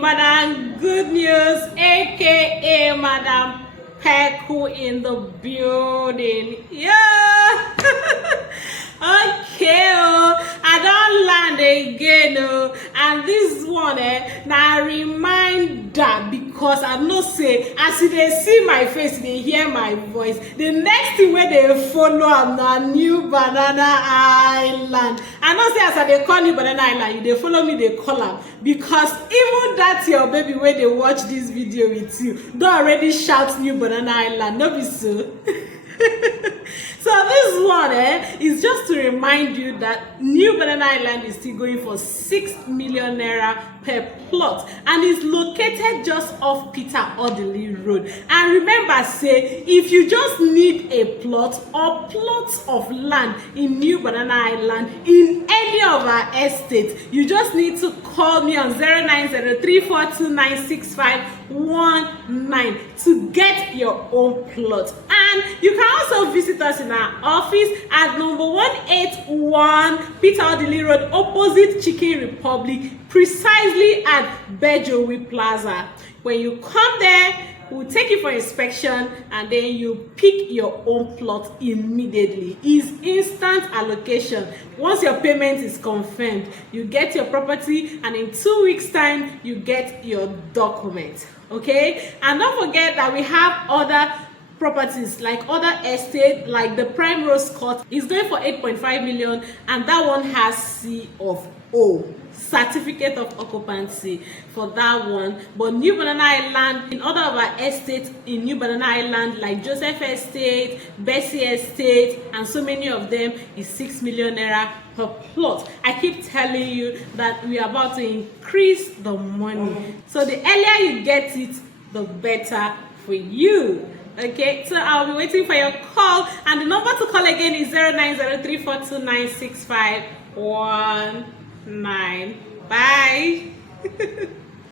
Madam Good News, aka Madam Peku in the building. Yeah. Okay, I don't land again, and this one now reminder, because I know say as they see my face, they hear my voice. The next thing where they follow am na New Banana Highland. I know say as they call New Banana Highland, they follow me, they call am, because even that your baby where they watch this video with you, don't already shout New Banana Highland. No be so. So this one is just to remind you that New Banana Island is still going for 6 million naira per plot, and is located just off Peter Odili Road. And remember, say if you just need a plot or plots of land in New Banana Island in any of our estates, you just need to call me on 0903429651 to get your own plot. And you can also visit us in our office at number 181 Peter Odili Road, opposite Chicken Republic, precisely at Bejowi Plaza. When you come there, we'll take you for inspection, and then you pick your own plot immediately. It's instant allocation. Once your payment is confirmed, you get your property, and in 2 weeks time you get your document. Okay, and don't forget that we have other properties like other estate, like the Prime Rose Court is going for 8.5 million, and that one has C of O, certificate of occupancy for that one. But New Banana Island, in other of our estates in New Banana Island, like Joseph Estate, Bessie Estate, and so many of them, is 6 million naira per plot. I keep telling you that we are about to increase the money, so the earlier you get it, the better for you. Okay, so I'll be waiting for your call, and the number to call again is 0903429651. Bye.